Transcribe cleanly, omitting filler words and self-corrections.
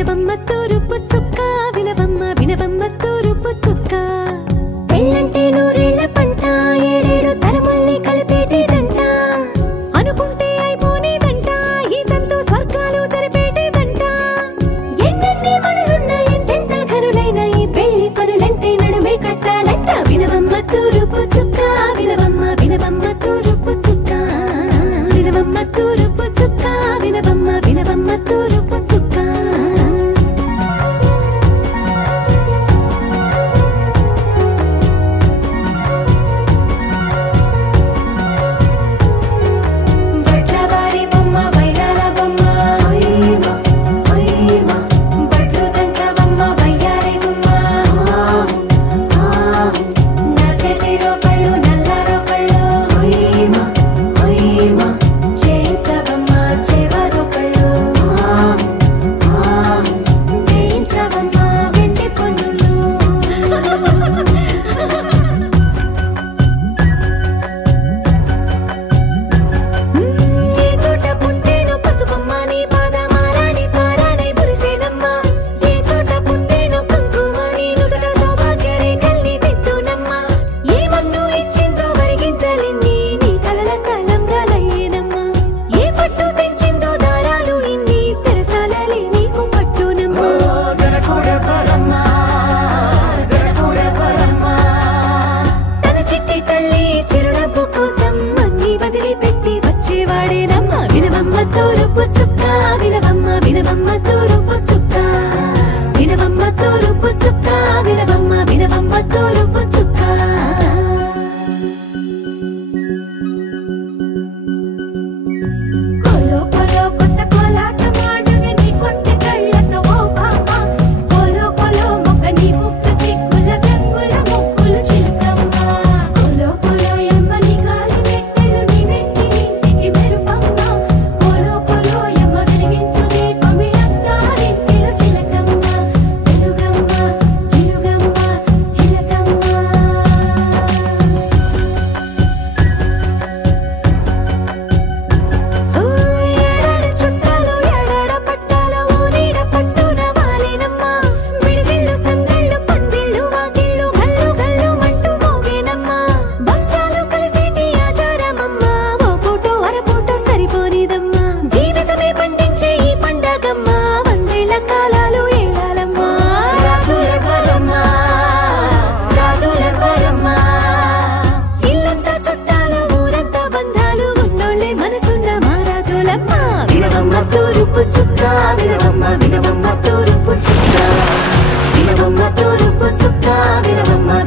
వినవమ్మ తూరుపు చుక్క వినవమ్మ వినవమ్మ తూరుపు చుక్క పెళ్ళంటే నూరేళ్ల పంట ఏడేడు తరముల్ని కలిపేటేదంట అనుకుంటే అయిపోనేదంట ఈ తంతు స్వర్గాలు జరిపేటేదంట ఎన్నెన్ని మనులున్న ఎంతెంత కరులైన ఈ పెళ్లి పనులంటే నడుమే కట్టాలంట వినవమ్మ తూరుపు చుక్క వినవమ్మ వినవమ్మ తూరుపు చుక్క వినవమ్మ తూరుపు చుక్క వినవమ్మ వినవమ్మ తూరుపు చుక్క తూరుపు చుక్క వినవమ్మ వినవమ్మ తూరుపు చుక్క వినవమ్మ తూరుపు చుక్క వినవమ్మ వినవమ్మ తూరుపు చుక్క కొలో కొలో కొత్త కోలాట మాడుగే నీ కొంటె కళ్ళతో ఓ బామ్మ కొలో కొలో మొక్క నీ ముక్కు సిక్కుల రంగుల ముక్కులు చిలకమ్మ కొలో కొలో ఎమ్మ నీ కాలి మెట్టెలు నీ నెట్టి నింటికి మెరుపమ్మ తూరుపు చుక్క వినవమ్మ వినవమ్మ తూరుపు చుక్క వినవమ్మ తూరుపు చుక్క వినవమ్మ